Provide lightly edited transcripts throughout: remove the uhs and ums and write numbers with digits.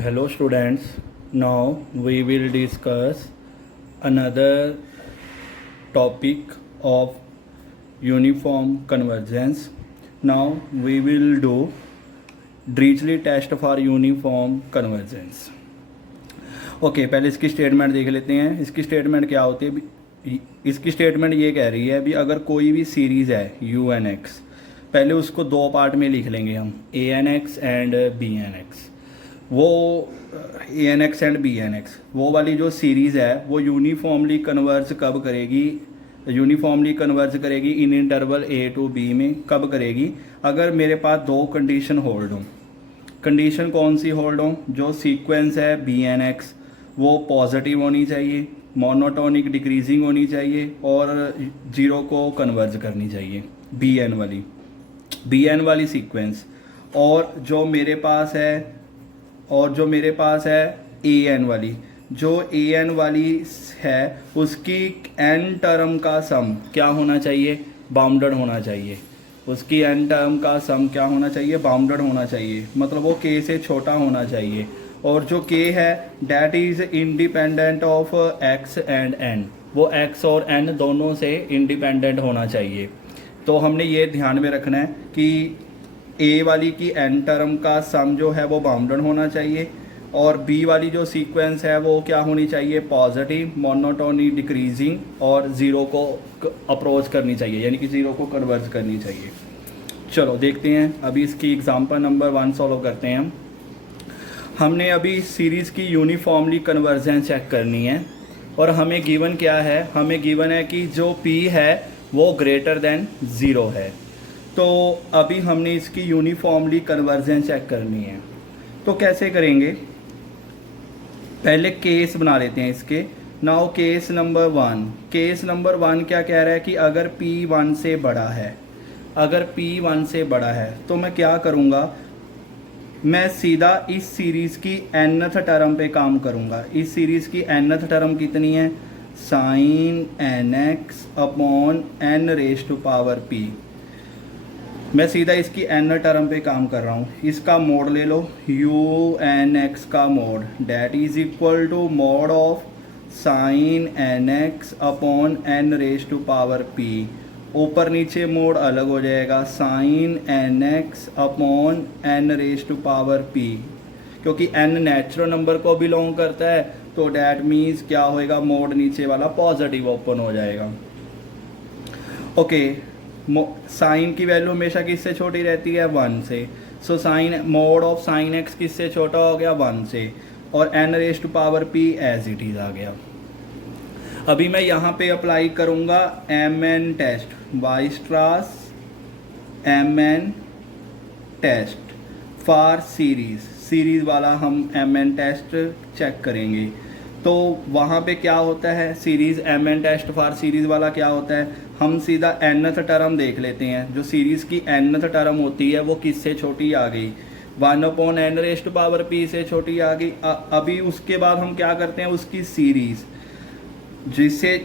Hello students, now we will discuss another topic of uniform convergence. Now we will do Dirichlet test for uniform convergence. Okay पहले इसकी statement देख लेते हैं। इसकी statement क्या होती है? इसकी स्टेटमेंट ये कह रही है भी अगर कोई भी सीरीज़ है यू एन एक्स, पहले उसको दो पार्ट में लिख लेंगे हम, a n x and b n x. वो a n x and b n x वो वाली जो सीरीज़ है वो यूनिफॉर्मली कन्वर्ज कब करेगी? यूनिफॉर्मली कन्वर्ज करेगी in interval A to B में। कब करेगी? अगर मेरे पास दो कंडीशन होल्ड हों। कंडीशन कौन सी होल्ड हों? जो सीक्वेंस है बी एन एक्स वो पॉजिटिव होनी चाहिए, मोनोटोनिक डिक्रीजिंग होनी चाहिए और जीरो को कन्वर्ज करनी चाहिए, बी एन वाली सीक्वेंस। और जो मेरे पास है ए एन वाली, जो ए एन वाली है उसकी एन टर्म का सम क्या होना चाहिए? बाउंडेड होना चाहिए। उसकी एन टर्म का सम क्या होना चाहिए? बाउंडेड होना चाहिए, मतलब वो के से छोटा होना चाहिए। और जो के है that is independent of x and n, वो एक्स और एन दोनों से इंडिपेंडेंट होना चाहिए। तो हमने ये ध्यान में रखना है कि ए वाली की एन टर्म का सम जो है वो बाउंडेड होना चाहिए और बी वाली जो सीक्वेंस है वो क्या होनी चाहिए? पॉजिटिव, मोनोटोनिक डिक्रीजिंग और ज़ीरो को अप्रोच करनी चाहिए, यानी कि ज़ीरो को कन्वर्ज करनी चाहिए। चलो देखते हैं, अभी इसकी एग्जांपल नंबर 1 सॉल्व करते हैं हम। हमने अभी सीरीज़ की यूनिफॉर्मली कन्वर्जेंस चेक करनी है और हमें गिवन क्या है? हमें गिवन है कि जो P है वो ग्रेटर देन 0 है। तो अभी हमने इसकी यूनिफॉर्मली कन्वर्जेंस चेक करनी है, तो कैसे करेंगे? पहले केस बना लेते हैं इसके। Now case number 1। Case number 1 क्या कह रहा है कि अगर P 1 से बड़ा है, अगर P 1 से बड़ा है तो मैं क्या करूँगा? मैं सीधा इस सीरीज़ की nth टर्म पे काम करूँगा। इस सीरीज़ की nth टर्म कितनी है? Sine n x upon n raise to power p. मैं सीधा इसकी n टर्म पे काम कर रहा हूँ। इसका मोड ले लो, यू एन एक्स का mod that is equal to mod of sine n x upon n raise to power p. ऊपर नीचे मोड अलग हो जाएगा, sine n x upon n raise to power p. क्योंकि n नेचुरल नंबर को belong करता है तो डैट मीन्स क्या होएगा? मोड नीचे वाला पॉजिटिव ओपन हो जाएगा। ओके, साइन की वैल्यू हमेशा किससे छोटी रहती है? 1 से। So sine mod of sine x किससे छोटा हो गया? 1 से। और n raise to power p as it is आ गया। अभी मैं यहाँ पे अप्लाई करूँगा m n test, Weierstrass m n test for series वाला हम एम एन टेस्ट चेक करेंगे। तो वहाँ पे क्या होता है? Series M n test for series वाला क्या होता है? हम सीधा nth टर्म देख लेते हैं। जो सीरीज़ की nth टर्म होती है वो किससे छोटी आ गई? 1 upon n raise to power p से छोटी आ गई। अभी उसके बाद हम क्या करते हैं? उसकी सीरीज़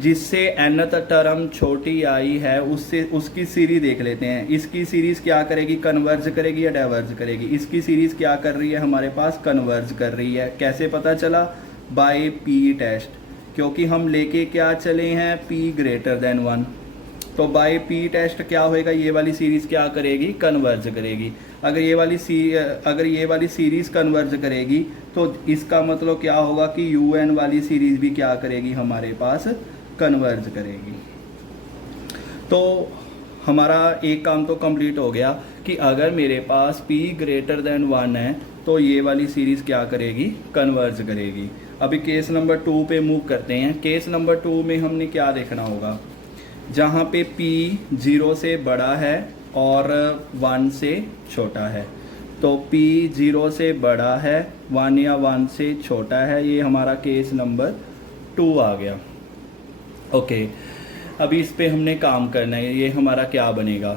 जिससे nth टर्म छोटी आई है उसकी सीरीज देख लेते हैं। इसकी सीरीज़ क्या करेगी? कन्वर्ज करेगी या डाइवर्ज करेगी? इसकी सीरीज़ क्या कर रही है? हमारे पास कन्वर्ज कर रही है। कैसे पता चला? बाय पी टेस्ट, क्योंकि हम लेके क्या चले हैं? P greater than 1। तो बाय पी टेस्ट क्या होएगा? ये वाली सीरीज़ क्या करेगी? कन्वर्ज करेगी। अगर ये वाली सीरीज़ कन्वर्ज करेगी तो इसका मतलब क्या होगा कि यू एन वाली सीरीज़ भी क्या करेगी? हमारे पास कन्वर्ज करेगी। तो हमारा एक काम तो कंप्लीट हो गया कि अगर मेरे पास P ग्रेटर देन 1 है तो ये वाली सीरीज़ क्या करेगी? कन्वर्ज करेगी। अभी केस नंबर 2 पे मूव करते हैं। केस नंबर 2 में हमने क्या देखना होगा? जहाँ पे P 0 से बड़ा है और 1 से छोटा है। तो P 0 से बड़ा है, 1 या 1 से छोटा है, ये हमारा केस नंबर 2 आ गया। ओके, अभी इस पे हमने काम करना है। ये हमारा क्या बनेगा?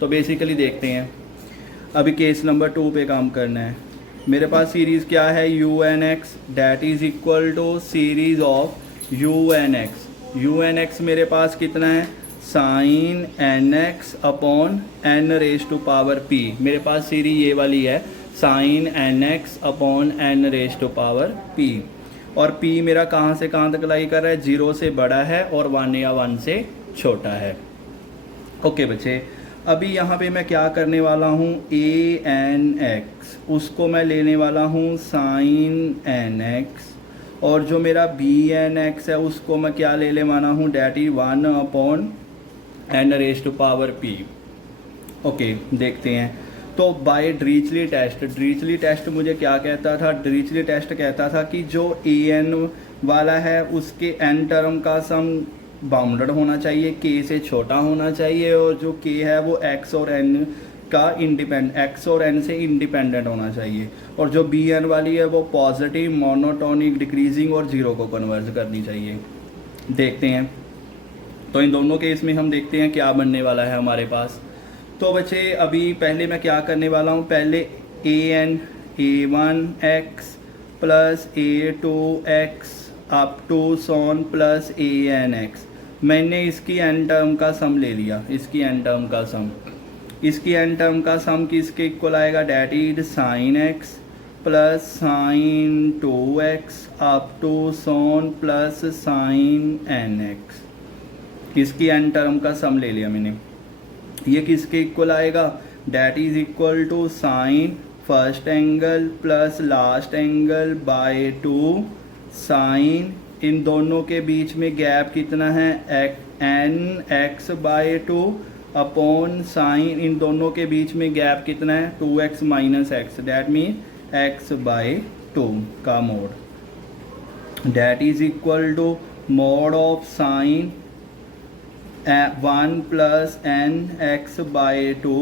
तो बेसिकली देखते हैं। अभी केस नंबर 2 पे काम करना है। मेरे पास सीरीज़ क्या है? U n x that is equal to series of u n x. U n x मेरे पास कितना है? Sine n x upon n raise to power p. मेरे पास सीरीज ये वाली है, sine n x upon n raise to power p. और पी मेरा कहाँ से कहाँ तक लाई कर रहा है, 0 से बड़ा है और 1 या 1 से छोटा है। ओके बच्चे, अभी यहाँ पे मैं क्या करने वाला हूँ, ए एन एक्स उसको मैं लेने वाला हूँ साइन एन एक्स, और जो मेरा बी एन एक्स है उसको मैं क्या ले वाला हूँ, that is 1 upon n raise to power p. Okay देखते हैं। तो बाय ड्रीचली टेस्ट मुझे क्या कहता था, ड्रीचली टेस्ट कहता था कि जो ए एन वाला है उसके एन टर्म का सम बाउंडेड होना चाहिए, के से छोटा होना चाहिए, और जो के है वो एक्स और एन का एक्स और एन से इंडिपेंडेंट होना चाहिए, और जो बी एन वाली है वो पॉजिटिव, मोनोटोनिक, डिक्रीजिंग और जीरो को कन्वर्ज करनी चाहिए। देखते हैं, तो इन दोनों केस में हम देखते हैं क्या बनने वाला है हमारे पास। तो बच्चे अभी पहले मैं क्या करने वाला हूँ, पहले a1x plus a2x up to sworn plus a_n_x, मैंने इसकी एन टर्म का सम ले लिया, इसकी एन टर्म का सम, इसकी एन टर्म का सम किसके इक्वल आएगा, that is sine x plus sine 2x up to sworn plus sine nx, इसकी एन टर्म का सम ले लिया मैंने। ये किसके इक्वल आएगा, that is equal to sine first angle plus last angle by 2 sine, इन दोनों के बीच में गैप कितना है, n x by 2 upon sine, इन दोनों के बीच में गैप कितना है, 2x minus x, that mean x by 2 का mod, that is equal to mod of sine 1 plus n x by 2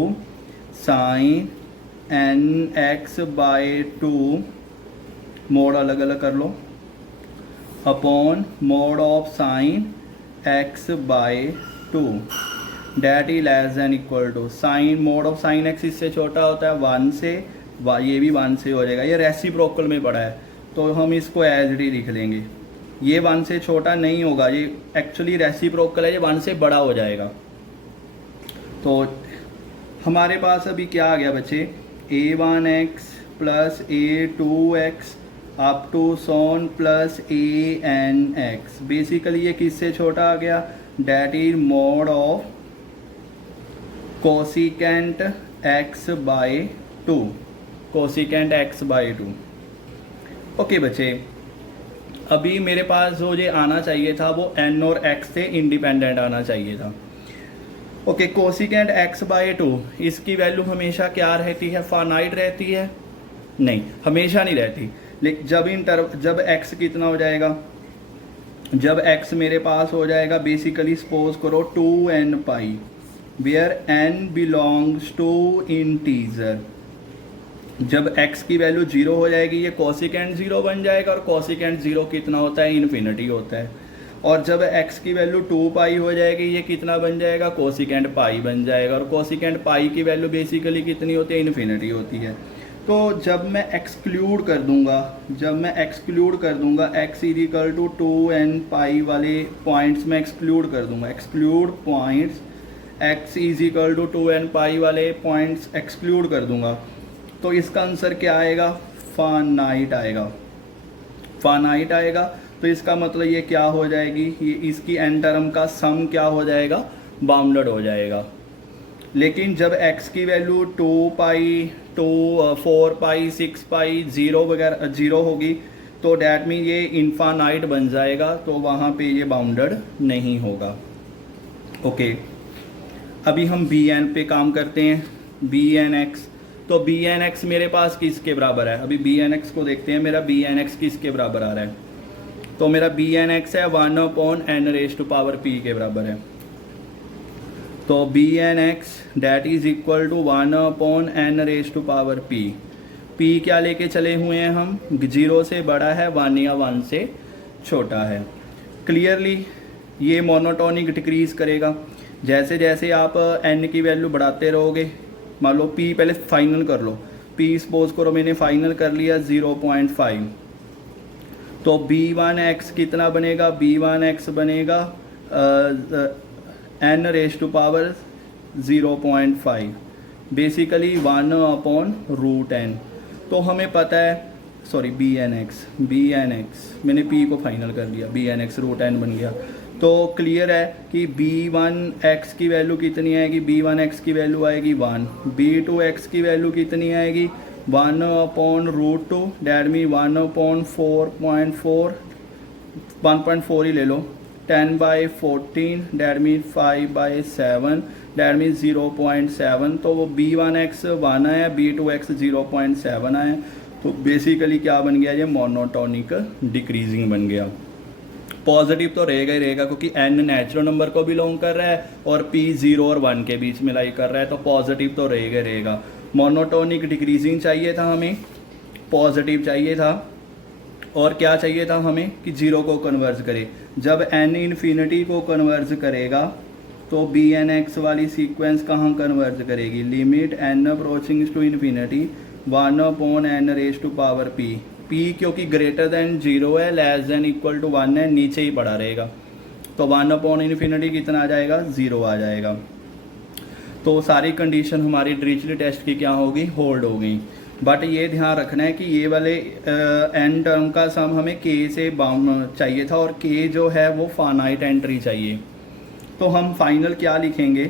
sine n x by 2, mod अलग अलग कर लो, upon mod of sine x by 2, that is less than equal to sine, mod of sine x इससे छोटा होता है 1 से, ये भी 1 से हो जाएगा, ये रेसिप्रोकल में पड़ा है तो हम इसको एज डी लिख लेंगे, ये 1 से छोटा नहीं होगा, ये एक्चुअली रेसिप्रोकल है, ये 1 से बड़ा हो जाएगा। तो हमारे पास अभी क्या आ गया बच्चे, a1x plus a2x up to sworn plus a_n_x, basically ये किससे छोटा आ गया, that is mod of cosecant x by 2, cosecant x by 2। Okay बच्चे, अभी मेरे पास जो ये आना चाहिए था वो n और x से इंडिपेंडेंट आना चाहिए था। ओके, कोसिकेंट x बाय 2 इसकी वैल्यू हमेशा क्या रहती है, फाइनाइट रहती है, नहीं हमेशा नहीं रहती, लेकिन जब x कितना हो जाएगा, जब x मेरे पास हो जाएगा बेसिकली सपोज करो 2n pi, where n belongs to integer, जब x की वैल्यू 0 हो जाएगी ये कोसिकेंट 0 बन जाएगा, और कोसिकेंट 0 कितना होता है, इन्फिनिटी होता है, और जब x की वैल्यू 2 पाई हो जाएगी ये कितना बन जाएगा, कोसिकेंट पाई बन जाएगा, और कोसिकेंट पाई की वैल्यू बेसिकली कितनी होती है, इन्फिनिटी होती है। तो जब मैं एक्सक्लूड कर दूंगा x is equal to 2n pi वाले पॉइंट्स में एक्सक्लूड कर दूंगा, exclude points, x is equal to 2n pi वाले पॉइंट्स एक्सक्लूड कर दूंगा, तो इसका आंसर क्या आएगा, फाइनाइट आएगा, फाइनाइट आएगा। तो इसका मतलब ये क्या हो जाएगी, ये इसकी एन टर्म का सम क्या हो जाएगा, बाउंडेड हो जाएगा। लेकिन जब x की वैल्यू 2 पाई 4 पाई 6 पाई 0 वगैरह 0 होगी तो डैट मीन ये इनफाइनाइट बन जाएगा, तो वहाँ पे ये बाउंडेड नहीं होगा। ओके, अभी हम बी एन पे काम करते हैं, बी एन एक्स, तो बी एन एक्स मेरे पास किसके बराबर है, अभी बी एन एक्स को देखते हैं, मेरा बी एन एक्स किसके बराबर आ रहा है, तो मेरा बी एन एक्स है 1 upon n raise to power p के बराबर है, तो b n x that is equal to 1 upon n raise to power p, p क्या लेके चले हुए हैं हम, 0 से बड़ा है 1 या 1 से छोटा है। क्लियरली ये मोनोटोनिक डिक्रीज करेगा, जैसे जैसे आप n की वैल्यू बढ़ाते रहोगे, मान लो p पहले फाइनल कर लो, p सपोज करो मैंने फाइनल कर लिया 0.5, तो b1x कितना बनेगा, b1x बनेगा n raise to power 0.5, basically 1 upon root n। तो हमें पता है, सॉरी बी एन एक्स मैंने पी को फाइनल कर दिया, b n x root n बन गया। तो क्लियर है कि बी वन एक्स की वैल्यू कितनी आएगी, बी वन एक्स की वैल्यू आएगी 1, बी टू एक्स की वैल्यू कितनी आएगी 1/√2, डैट मीन 1/4.4, 1.4 ही ले लो, 10/14, डैट मीन 5/7, डैट मीन 0.7। तो वो बी वन एक्स 1 आया, बी टू एक्स 0.7 आया। तो बेसिकली क्या बन गया, ये मोनोटोनिक डिक्रीजिंग बन गया। पॉजिटिव तो रहेगा ही रहेगा क्योंकि एन नेचुरल नंबर को बिलोंग कर रहा है और पी 0 और 1 के बीच में लाई कर रहा है, तो पॉजिटिव तो रहेगा ही रहेगा। मोनोटोनिक डिक्रीजिंग चाहिए था हमें, पॉजिटिव चाहिए था, और क्या चाहिए था हमें कि 0 को कन्वर्ज करे। जब n इन्फिनिटी को कन्वर्ज करेगा तो बी एन एक्स वाली सीक्वेंस कहाँ कन्वर्ज करेगी, limit n approaching to infinity 1/n⁻⁴ p क्योंकि ग्रेटर देन 0 है, लेस देन इक्वल टू 1 है, नीचे ही पड़ा रहेगा। तो 1/∞ कितना आ जाएगा, 0 आ जाएगा। तो सारी कंडीशन हमारी डिरिचलेट टेस्ट की क्या होगी, होल्ड हो गई। बट ये ध्यान रखना है कि ये वाले एन टर्म का सम हमें के से चाहिए था, और के जो है वो फाइनाइट एंट्री चाहिए। तो हम फाइनल क्या लिखेंगे,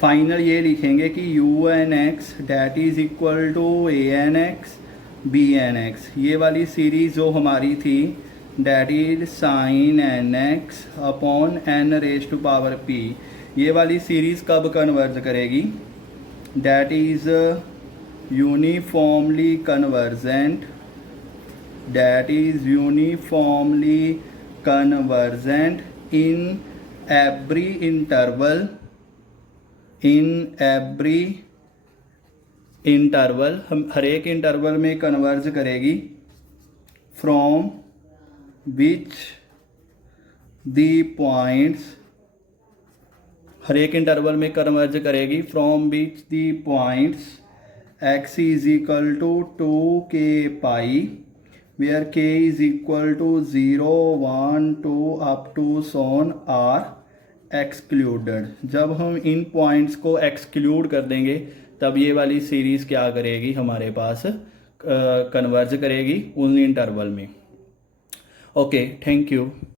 फाइनल ये लिखेंगे कि u n x that is equal to a n x b n x, ये वाली सीरीज जो हमारी थी that is sine n x upon n⁻⁴, ये वाली सीरीज कब कन्वर्ज करेगी, that is uniformly convergent, that is uniformly convergent in every interval, in every interval, हम हर एक इंटरवल में कन्वर्ज करेगी, फ्रॉम विच द पॉइंट्स, हर एक इंटरवल में कन्वर्ज करेगी from which the points x is equal to 2k pi, where k is equal to 0, 1, 2 up to so on are excluded. जब हम इन पॉइंट्स को एक्सक्लूड कर देंगे तब ये वाली सीरीज़ क्या करेगी, हमारे पास कन्वर्ज करेगी उन इंटरवल में। Okay, thank you.